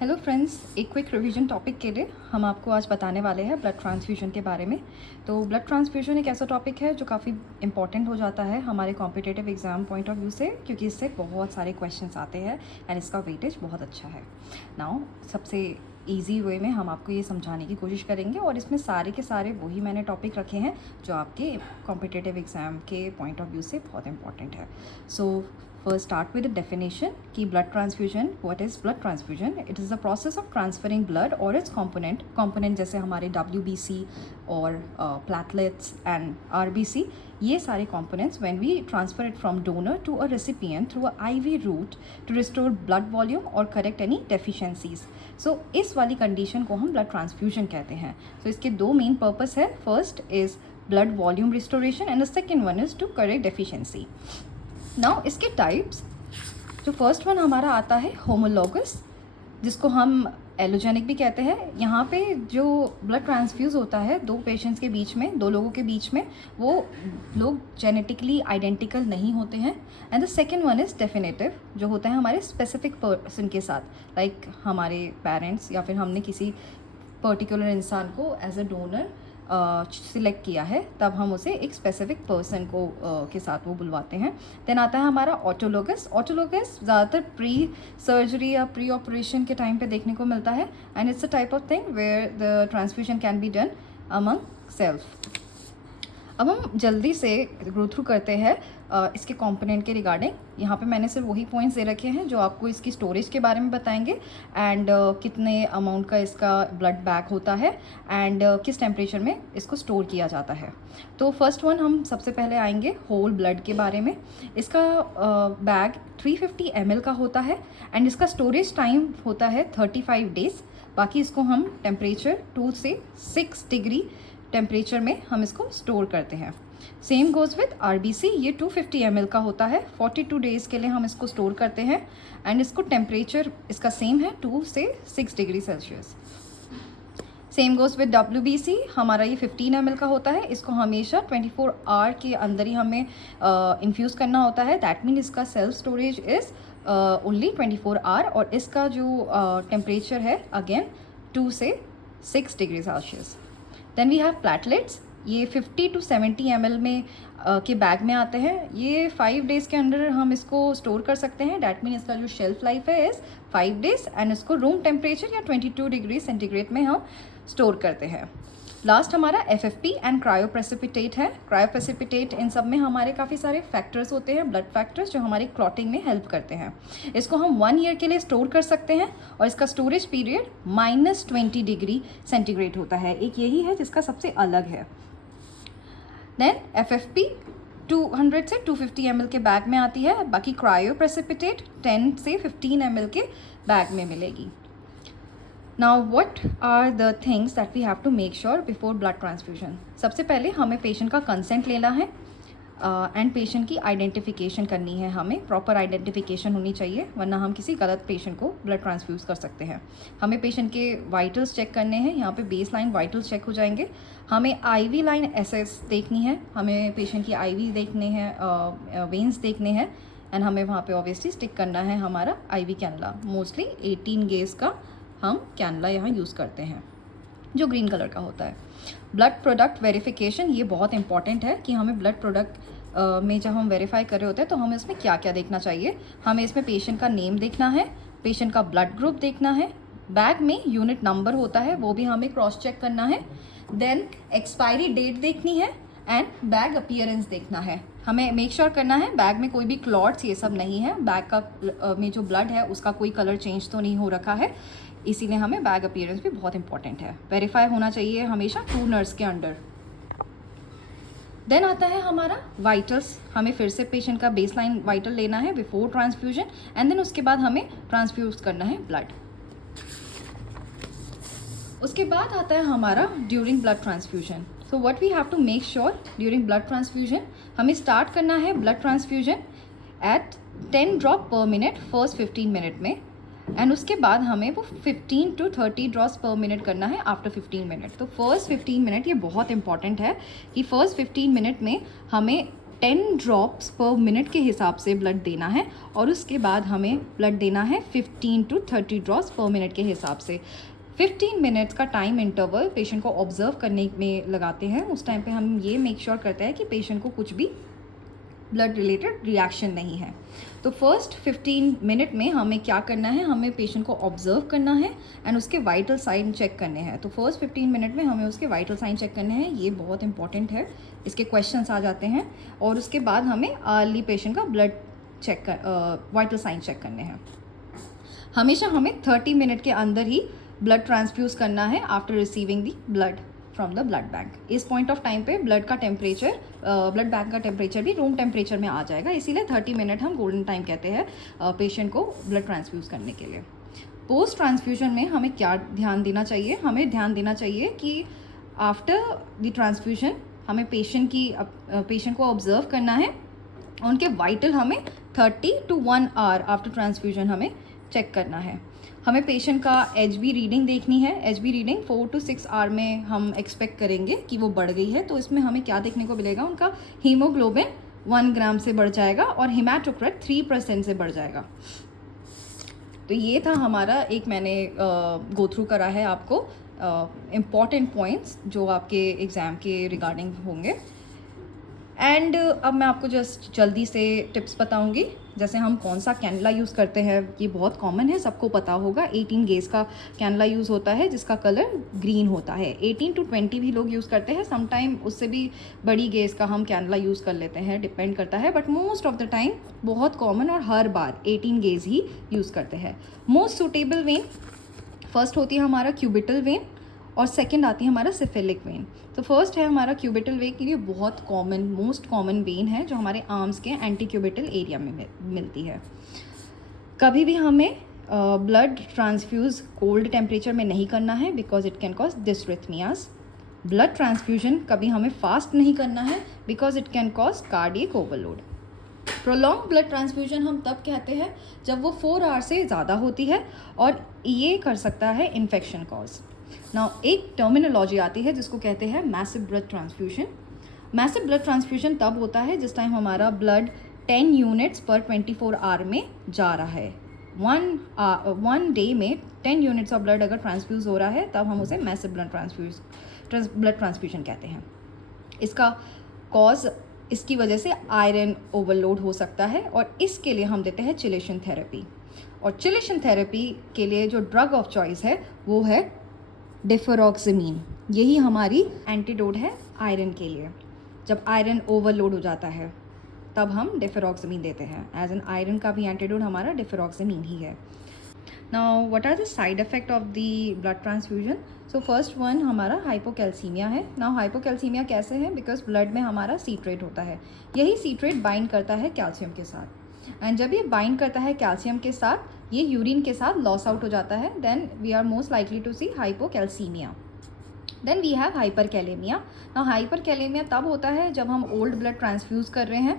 Hello friends, एक quick revision topic के लिए हम आपको आज बताने वाले हैं ब्लड ट्रांसफ्यूजन के बारे में। तो ब्लड ट्रांसफ्यूजन एक ऐसा टॉपिक है जो काफ़ी इंपॉर्टेंट हो जाता है हमारे competitive exam point of view से, क्योंकि इससे बहुत सारे क्वेश्चंस आते हैं एंड इसका वेटेज बहुत अच्छा है। नाउ सबसे ईजी वे में हम आपको ये समझाने की कोशिश करेंगे और इसमें सारे के सारे वही मैंने टॉपिक रखे हैं जो आपके कॉम्पिटिटिव एग्ज़ाम के पॉइंट ऑफ व्यू से बहुत इंपॉर्टेंट है। सो first start with the definition कि blood transfusion, what is blood transfusion? It is the process of transferring blood or its component जैसे हमारे WBC और platelets and RBC, ये सारे components when we transfer it from donor to a recipient through a IV route to restore blood volume or correct any deficiencies. So इस वाली condition को हम blood transfusion कहते हैं। So इसके दो main purpose है, first is blood volume restoration and the second one is to correct deficiency. Now इसके टाइप्स, जो फर्स्ट वन हमारा आता है होमोलॉगस, जिसको हम एलोजेनिक भी कहते हैं। यहाँ पे जो ब्लड ट्रांसफ्यूज़ होता है दो पेशेंट्स के बीच में, दो लोगों के बीच में, वो लोग जेनेटिकली आइडेंटिकल नहीं होते हैं। And the second one is definitive, जो होता है हमारे स्पेसिफिक पर्सन के साथ, लाइक हमारे पेरेंट्स या फिर हमने किसी पर्टिकुलर इंसान को एज अ डोनर सिलेक्ट किया है, तब हम उसे एक स्पेसिफिक पर्सन को के साथ वो बुलवाते हैं। देन आता है हमारा ऑटोलोगस। ऑटोलोगस ज़्यादातर प्री सर्जरी या प्री ऑपरेशन के टाइम पे देखने को मिलता है and it's a type of thing where the transfusion can be done among self. अब हम जल्दी से गो थ्रू करते हैं इसके कंपोनेंट के रिगार्डिंग। यहाँ पे मैंने सिर्फ वही पॉइंट्स दे रखे हैं जो आपको इसकी स्टोरेज के बारे में बताएंगे एंड कितने अमाउंट का इसका ब्लड बैग होता है एंड किस टेम्परेचर में इसको स्टोर किया जाता है। तो फर्स्ट वन हम सबसे पहले आएंगे होल ब्लड के बारे में। इसका बैग 350 ml का होता है एंड इसका स्टोरेज टाइम होता है 35 डेज़। बाकी इसको हम टेम्परेचर 2 से 6 डिग्री टेम्परेचर में हम इसको स्टोर करते हैं। सेम गोज़ विद आरबीसी, ये 250 ml का होता है। 42 डेज़ के लिए हम इसको स्टोर करते हैं एंड इसको टेम्परेचर इसका सेम है 2 से 6 degree Celsius. Same goes with WBC, हमारा ये 15 ml का होता है। इसको हमेशा 24 आवर के अंदर ही हमें इन्फ्यूज़ करना होता है। दैट मीन इसका self storage is only 24 hour और इसका जो टेम्परेचर है अगेन 2 से 6 degree Celsius. Then we have platelets, ये 50 to 70 ml में के बैग में आते हैं। ये 5 डेज़ के अंदर हम इसको स्टोर कर सकते हैं। डैट मीन इसका जो शेल्फ लाइफ है इज़ 5 डेज़ एंड इसको रूम टेम्परेचर या 22 डिग्री सेंटीग्रेड में हम स्टोर करते हैं। लास्ट हमारा FFP एंड क्रायोप्रेसिपिटेट है। क्रायोप्रेसिपिटेट, इन सब में हमारे काफ़ी सारे फैक्टर्स होते हैं, ब्लड फैक्टर्स, जो हमारी क्लॉटिंग में हेल्प करते हैं। इसको हम 1 ईयर के लिए स्टोर कर सकते हैं और इसका स्टोरेज पीरियड -20 डिग्री सेंटीग्रेड होता है। एक यही है जिसका सबसे अलग है। देन FFP 200 से 250 ml के बैग में आती है। बाकी क्रायोप्रेसिपिटेट 10 से 15 ml के बैग में मिलेगी। Now what are the things that we have to make sure before blood transfusion? सबसे पहले हमें पेशेंट का कंसेंट लेना है एंड पेशेंट की आइडेंटिफिकेशन करनी है। हमें प्रॉपर आइडेंटिफिकेशन होनी चाहिए, वरना हम किसी गलत पेशेंट को ब्लड ट्रांसफ्यूज़ कर सकते हैं। हमें पेशेंट के वाइटल्स चेक करने हैं। यहाँ पे बेस लाइन वाइटल्स चेक हो जाएंगे। हमें IV लाइन SS देखनी है, हमें पेशेंट की IV देखने हैं, वेन्स देखने हैं एंड हमें वहाँ पे ऑब्वियसली स्टिक करना है हमारा IV कैनुला। मोस्टली 18 गेज का हम कैनुला यहाँ यूज़ करते हैं जो ग्रीन कलर का होता है। ब्लड प्रोडक्ट वेरिफिकेशन, ये बहुत इंपॉर्टेंट है कि हमें ब्लड प्रोडक्ट में जब हम वेरीफाई कर रहे होते हैं तो हमें इसमें क्या क्या देखना चाहिए। हमें इसमें पेशेंट का नेम देखना है, पेशेंट का ब्लड ग्रुप देखना है, बैग में यूनिट नंबर होता है वो भी हमें क्रॉस चेक करना है। देन एक्सपायरी डेट देखनी है एंड बैग अपीयरेंस देखना है। हमें मेक श्योर करना है बैग में कोई भी क्लॉट्स ये सब नहीं है, बैग का में जो ब्लड है उसका कोई कलर चेंज तो नहीं हो रखा है, इसीलिए हमें बैग अपीयरेंस भी बहुत इंपॉर्टेंट है। वेरीफाई होना चाहिए हमेशा 2 नर्स के अंडर। देन आता है हमारा वाइटल्स। हमें फिर से पेशेंट का बेसलाइन वाइटल लेना है बिफोर ट्रांसफ्यूजन एंड देन उसके बाद हमें ट्रांसफ्यूज करना है ब्लड। उसके बाद आता है हमारा during blood transfusion. So what we have to make sure during blood transfusion, हमें स्टार्ट करना है blood transfusion at 10 drop per minute first 15 minute में एंड उसके बाद हमें वो 15 to 30 ड्रॉप्स पर मिनट करना है आफ्टर 15 मिनट। तो फर्स्ट 15 मिनट ये बहुत इंपॉर्टेंट है कि फर्स्ट 15 मिनट में हमें 10 ड्रॉप्स पर मिनट के हिसाब से ब्लड देना है और उसके बाद हमें ब्लड देना है 15 to 30 ड्रॉप्स पर मिनट के हिसाब से। 15 मिनट्स का टाइम इंटरवल पेशेंट को ऑब्जर्व करने में लगाते हैं। उस टाइम पे हम ये मेक श्योर करते हैं कि पेशेंट को कुछ भी ब्लड रिलेटेड रिएक्शन नहीं है। तो फर्स्ट 15 मिनट में हमें क्या करना है, हमें पेशेंट को ऑब्जर्व करना है एंड उसके वाइटल साइन चेक करने हैं। तो फर्स्ट 15 मिनट में हमें उसके वाइटल साइन चेक करने हैं, ये बहुत इंपॉर्टेंट है, इसके क्वेश्चंस आ जाते हैं। और उसके बाद हमें अर्ली पेशेंट का blood check vital sign check करने हैं। हमेशा हमें 30 मिनट के अंदर ही ब्लड ट्रांसफ्यूज़ करना है after receiving the blood from the blood bank. इस पॉइंट ऑफ टाइम पे ब्लड का टेम्परेचर, ब्लड बैंक का टेम्परेचर भी रूम टेम्परेचर में आ जाएगा, इसीलिए 30 मिनट हम गोल्डन टाइम कहते हैं पेशेंट को ब्लड ट्रांसफ्यूज़ करने के लिए। पोस्ट ट्रांसफ्यूजन में हमें क्या ध्यान देना चाहिए, हमें ध्यान देना चाहिए कि आफ्टर द ट्रांसफ्यूजन हमें पेशेंट को ऑब्जर्व करना है। उनके वाइटल हमें 30 to 1 आवर आफ्टर ट्रांसफ्यूजन हमें चेक करना है। हमें पेशेंट का HB रीडिंग देखनी है। HB रीडिंग 4 to 6 आवर में हम एक्सपेक्ट करेंगे कि वो बढ़ गई है। तो इसमें हमें क्या देखने को मिलेगा, उनका हीमोग्लोबिन 1 ग्राम से बढ़ जाएगा और हेमाटोक्रिट 3% से बढ़ जाएगा। तो ये था हमारा एक, मैंने गो थ्रू करा है आपको इम्पॉर्टेंट पॉइंट्स जो आपके एग्ज़ाम के रिगार्डिंग होंगे। एंड अब मैं आपको जस्ट जल्दी से टिप्स बताऊंगी। जैसे हम कौन सा कैनला यूज़ करते हैं, ये बहुत कॉमन है, सबको पता होगा। 18 गेज का कैनला यूज़ होता है जिसका कलर ग्रीन होता है। 18 to 20 भी लोग यूज़ करते हैं, समटाइम उससे भी बड़ी गेज का हम कैनला यूज़ कर लेते हैं, डिपेंड करता है। But most of the time बहुत कॉमन और हर बार 18 गेज ही यूज़ करते हैं। मोस्ट सूटेबल वेन फर्स्ट होती है हमारा क्यूबिटल वेन और सेकंड आती है हमारा सिफिलिक वेन। तो फर्स्ट है हमारा क्यूबिटल वेन के लिए बहुत कॉमन, मोस्ट कॉमन वेन है जो हमारे आर्म्स के एंटी क्यूबिटल एरिया में मिलती है। कभी भी हमें ब्लड ट्रांसफ्यूज़ कोल्ड टेम्परेचर में नहीं करना है because it can cause dysrhythmias. Blood transfusion कभी हमें फास्ट नहीं करना है because it can cause cardiac overload. Prolong blood transfusion हम तब कहते हैं जब वो 4 आवर से ज़्यादा होती है और ये कर सकता है इन्फेक्शन कॉज। नाउ एक टर्मिनोलॉजी आती है जिसको कहते हैं massive blood transfusion. Massive blood transfusion तब होता है जिस टाइम हमारा ब्लड 10 यूनिट्स पर 24 आवर में जा रहा है। वन डे में 10 यूनिट्स ऑफ ब्लड अगर ट्रांसफ्यूज हो रहा है तब हम उसे मैसिव ब्लड ट्रांसफ्यूजन कहते हैं। इसका कॉज, इसकी वजह से आयरन ओवरलोड हो सकता है और इसके लिए हम देते हैं चिलेशन थेरेपी। और चिलेशन थेरेपी के लिए जो ड्रग ऑफ चॉइस है वो है डेफेरोक्सिमीन। यही हमारी एंटीडोट है आयरन के लिए। जब आयरन ओवरलोड हो जाता है तब हम डेफेरोक्सिमीन देते हैं। एज एन आयरन का भी एंटीडोट हमारा डेफेरोक्सिमीन ही है। Now what are the side effect of the blood transfusion? So first one हमारा हाइपोकैल्सीमिया है। नाउ हाइपोकैल्सीमिया कैसे है? बिकॉज ब्लड में हमारा सीट्रेट होता है, यही सीट्रेट बाइंड करता है कैल्शियम के साथ एंड जब ये बाइंड करता है कैल्शियम के साथ ये यूरिन के साथ लॉस आउट हो जाता है। Then we are most likely to see hypocalcaemia. Then we have hyperkalaemia. Now hyperkalaemia तब होता है जब हम ओल्ड ब्लड ट्रांसफ्यूज़ कर रहे हैं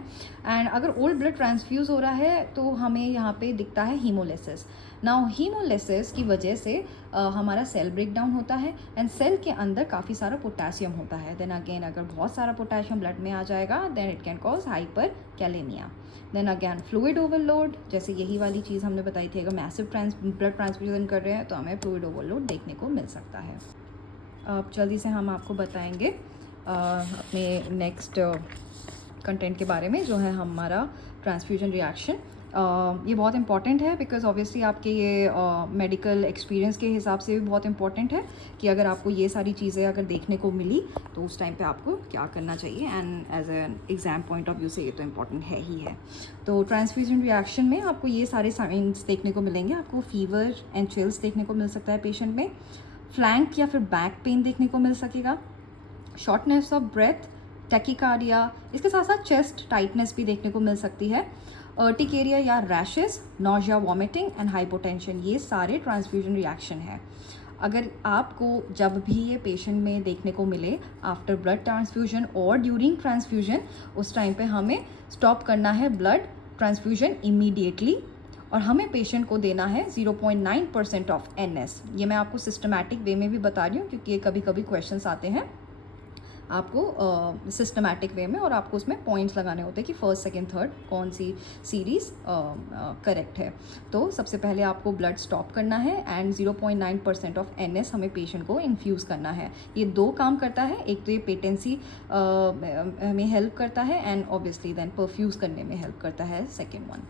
एंड अगर ओल्ड ब्लड ट्रांसफ्यूज़ हो रहा है तो हमें यहाँ पे दिखता है हीमोलिसिस। नाउ हीमोलिसिस की वजह से हमारा सेल ब्रेक डाउन होता है एंड सेल के अंदर काफ़ी सारा पोटेशियम होता है। देन अगेन अगर बहुत सारा पोटेशियम ब्लड में आ जाएगा then it can cause hyperkalaemia. Then again fluid overload, जैसे यही वाली चीज़ हमने बताई थी, अगर मैसिव ब्लड ट्रांसफ्यूजन कर रहे हैं तो हमें फ्लूइड ओवरलोड देखने को मिल सकता है। अब जल्दी से हम आपको बताएंगे अपने नेक्स्ट कंटेंट के बारे में जो है हमारा ट्रांसफ्यूजन रिएक्शन। ये बहुत इंपॉर्टेंट है बिकॉज ऑब्वियसली आपके ये मेडिकल एक्सपीरियंस के हिसाब से भी बहुत इंपॉर्टेंट है कि अगर आपको ये सारी चीज़ें अगर देखने को मिली तो उस टाइम पे आपको क्या करना चाहिए and as an exam point of view से ये तो इम्पॉर्टेंट है ही है। तो ट्रांसफ्यूजन रिएक्शन में आपको ये सारे साइंस देखने को मिलेंगे। आपको फीवर एंड चिल्स देखने को मिल सकता है पेशेंट में, फ्लैंक या फिर बैक पेन देखने को मिल सकेगा, शॉर्टनेस ऑफ ब्रेथ, टैकीकार्डिया, इसके साथ साथ चेस्ट टाइटनेस भी देखने को मिल सकती है, अर्टिकेरिया या rashes, nausea, vomiting and hypotension. ये सारे ट्रांसफ्यूजन रिएक्शन है। अगर आपको जब भी ये पेशेंट में देखने को मिले आफ्टर ब्लड ट्रांसफ्यूजन और ड्यूरिंग ट्रांसफ्यूजन, उस टाइम पे हमें स्टॉप करना है ब्लड ट्रांसफ्यूजन इमीडिएटली और हमें पेशेंट को देना है 0.9% ऑफ NS। ये मैं आपको सिस्टमैटिक वे में भी बता रही हूँ क्योंकि ये कभी कभी क्वेश्चंस आते हैं। आपको सिस्टमैटिक वे में, और आपको उसमें पॉइंट्स लगाने होते हैं कि फर्स्ट सेकंड थर्ड कौन सी सीरीज़ करेक्ट है। तो सबसे पहले आपको ब्लड स्टॉप करना है एंड 0.9% ऑफ NS हमें पेशेंट को इन्फ्यूज़ करना है। ये 2 काम करता है, एक तो ये पेटेंसी में हेल्प करता है एंड ऑब्वियसली देन परफ्यूज़ करने में हेल्प करता है सेकेंड वन।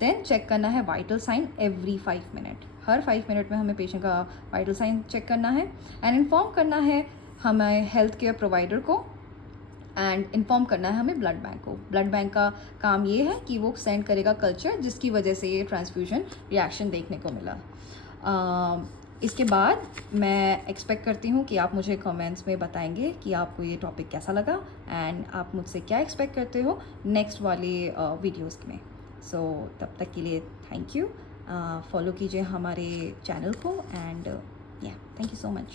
देन चेक करना है वाइटल साइन एवरी 5 मिनट, हर 5 मिनट में हमें पेशेंट का वाइटल साइन चेक करना है एंड इन्फॉर्म करना है हमें हेल्थ केयर प्रोवाइडर को एंड इन्फॉर्म करना है हमें ब्लड बैंक को। ब्लड बैंक का काम ये है कि वो सेंड करेगा कल्चर जिसकी वजह से ये ट्रांसफ्यूजन रिएक्शन देखने को मिला। इसके बाद मैं एक्सपेक्ट करती हूँ कि आप मुझे कमेंट्स में बताएंगे कि आपको ये टॉपिक कैसा लगा एंड आप मुझसे क्या एक्सपेक्ट करते हो नेक्स्ट वाले वीडियोस में। सो तब तक के लिए थैंक यू, फॉलो कीजिए हमारे चैनल को एंड या थैंक यू सो मच।